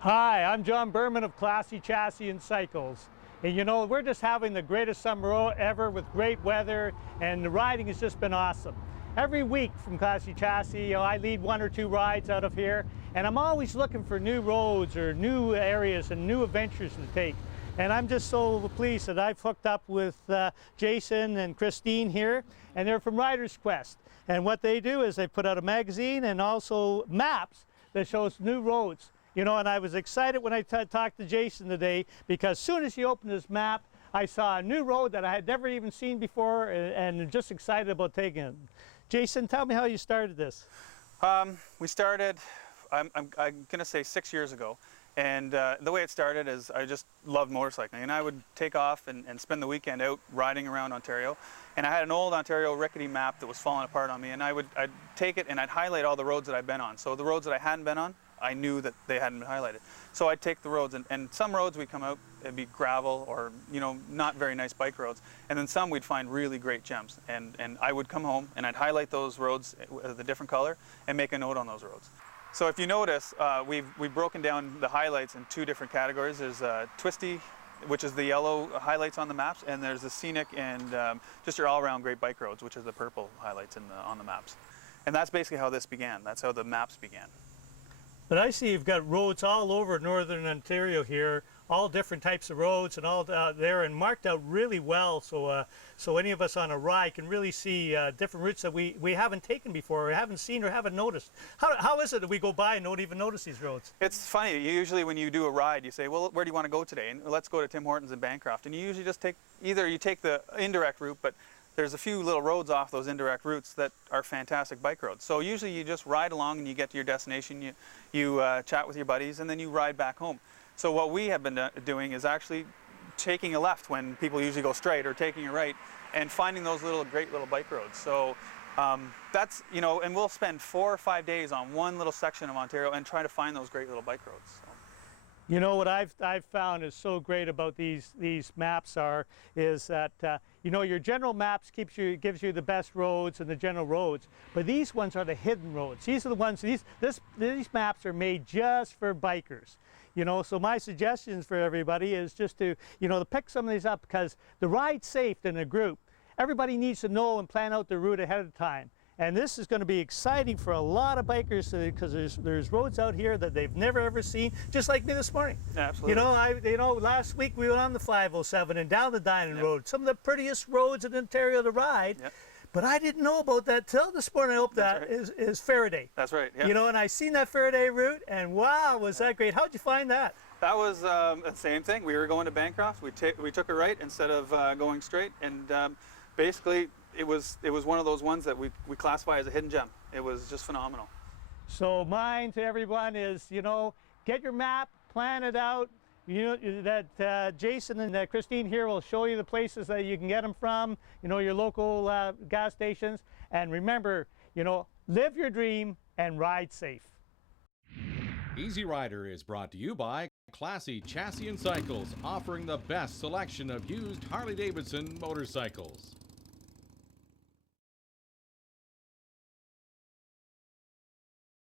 Hi, I'm Jon Burman of Classy Chassis and Cycles. And you know, we're just having the greatest summer ever with great weather, and the riding has just been awesome. Every week from Classy Chassis, I lead 1 or 2 rides out of here, and I'm always looking for new roads or new areas and new adventures to take. And I'm just so pleased that I've hooked up with Jason and Christine here, and they're from RidersQuest. And what they do is they put out a magazine and also maps that shows new roads. You know, and I was excited when I talked to Jason today, because as soon as he opened his map, I saw a new road that I had never even seen before, and just excited about taking it. Jason, tell me how you started this. We started, I'm going to say 6 years ago. And the way it started is I just loved motorcycling, and I would take off and spend the weekend out riding around Ontario. And I had an old Ontario rickety map that was falling apart on me, and I'd take it and I'd highlight all the roads that I'd been on. So the roads that I hadn't been on, I knew that they hadn't been highlighted. So I'd take the roads, and some roads we'd come out, it'd be gravel or, you know, not very nice bike roads. And then some we'd find really great gems. And I would come home and I'd highlight those roads with a different color and make a note on those roads. So if you notice, we've broken down the highlights in 2 different categories. There's twisty, which is the yellow highlights on the maps, and there's the scenic and just your all-around great bike roads, which is the purple highlights on the maps. And that's basically how this began. That's how the maps began. But I see you've got roads all over northern Ontario here, all different types of roads and all there, and marked out really well, so so any of us on a ride can really see different routes that we haven't taken before, or haven't seen, or haven't noticed. How is it that we go by and don't even notice these roads? It's funny. Usually when you do a ride, you say, well, where do you want to go today? And let's go to Tim Hortons in Bancroft. And you usually just take, either you take the indirect route, but there's a few little roads off those indirect routes that are fantastic bike roads. So usually you just ride along and you get to your destination, you chat with your buddies, and then you ride back home. So what we have been doing is actually taking a left when people usually go straight, or taking a right, and finding those great little bike roads. So that's, you know, and we'll spend 4 or 5 days on one little section of Ontario and try to find those great little bike roads. So. You know what I've found is so great about these maps is that you know, your general maps gives you the best roads and the general roads, but these ones are the hidden roads. These are the ones, these maps are made just for bikers. You know, so my suggestions for everybody is just to, you know, to pick some of these up, because the ride's safe in a group. Everybody needs to know and plan out their route ahead of time. And this is going to be exciting for a lot of bikers, because there's roads out here that they've never ever seen, just like me this morning. Absolutely. You know, last week we went on the 507 and down the Dinan Yep. Road, some of the prettiest roads in Ontario to ride. Yep. But I didn't know about that till this morning. I hope that right. is Faraday. That's right. Yep. You know, and I seen that Faraday route, and wow, was that great. How'd you find that? That was the same thing. We were going to Bancroft. We took a right instead of going straight, and basically it was one of those ones that we classify as a hidden gem. It was just phenomenal. So mine to everyone is, you know, get your map, plan it out. You know that Jason and Christine here will show you the places that you can get them from, you know, your local gas stations. And remember, you know, live your dream and ride safe. Easy Rider is brought to you by Classy Chassis and Cycles, offering the best selection of used Harley-Davidson motorcycles.